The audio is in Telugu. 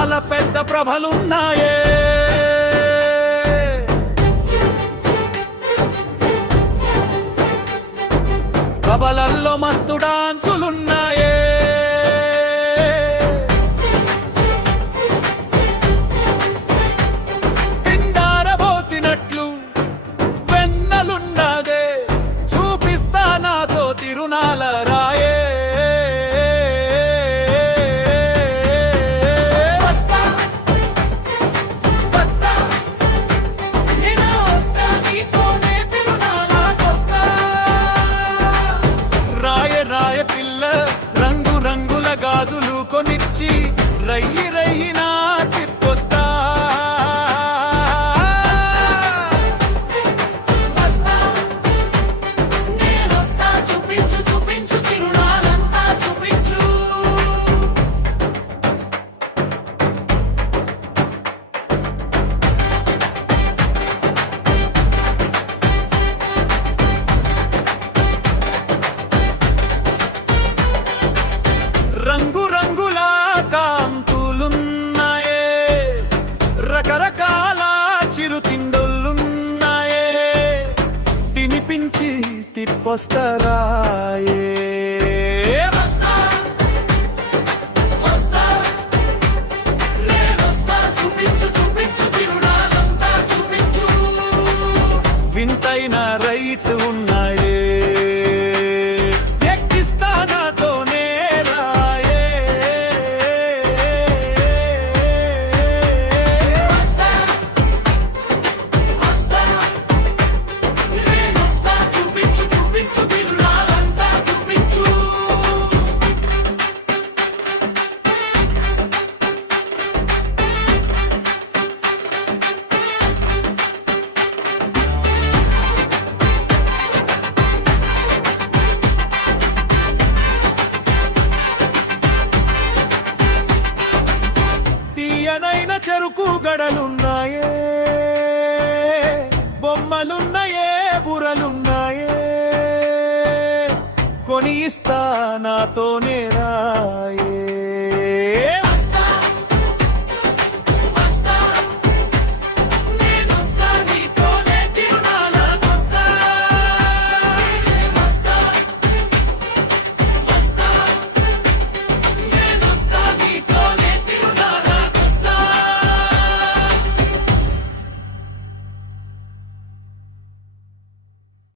చాలా పెద్ద ప్రభలున్నాయే. ప్రభలల్లో మస్తు డాన్సులున్నాయే. పిండారబోసినట్లు వెన్నలున్నదే, చూపిస్తా నాతో తిరునాల రాయే. రాయ పిల్ల రంగు రంగుల గాజులు కొనిచ్చి రయ్యి రయ్యినా తిప్పొస్తా. రంగు రంగుల కాంతులున్నాయే, రకరకాల చిరుతిండులున్నాయే, తినిపించి తిప్పొస్తరాయే. వింతైన రైట్స్ ఉన్నాయే, ఎక్కిస్తా నాతోనే రాయే. తీయనైన చెరుకు గడలున్నాయే, బొమ్మలున్నాయే, బుర్రలున్నాయే, కొని ఇస్తా నాతోనే రాయే.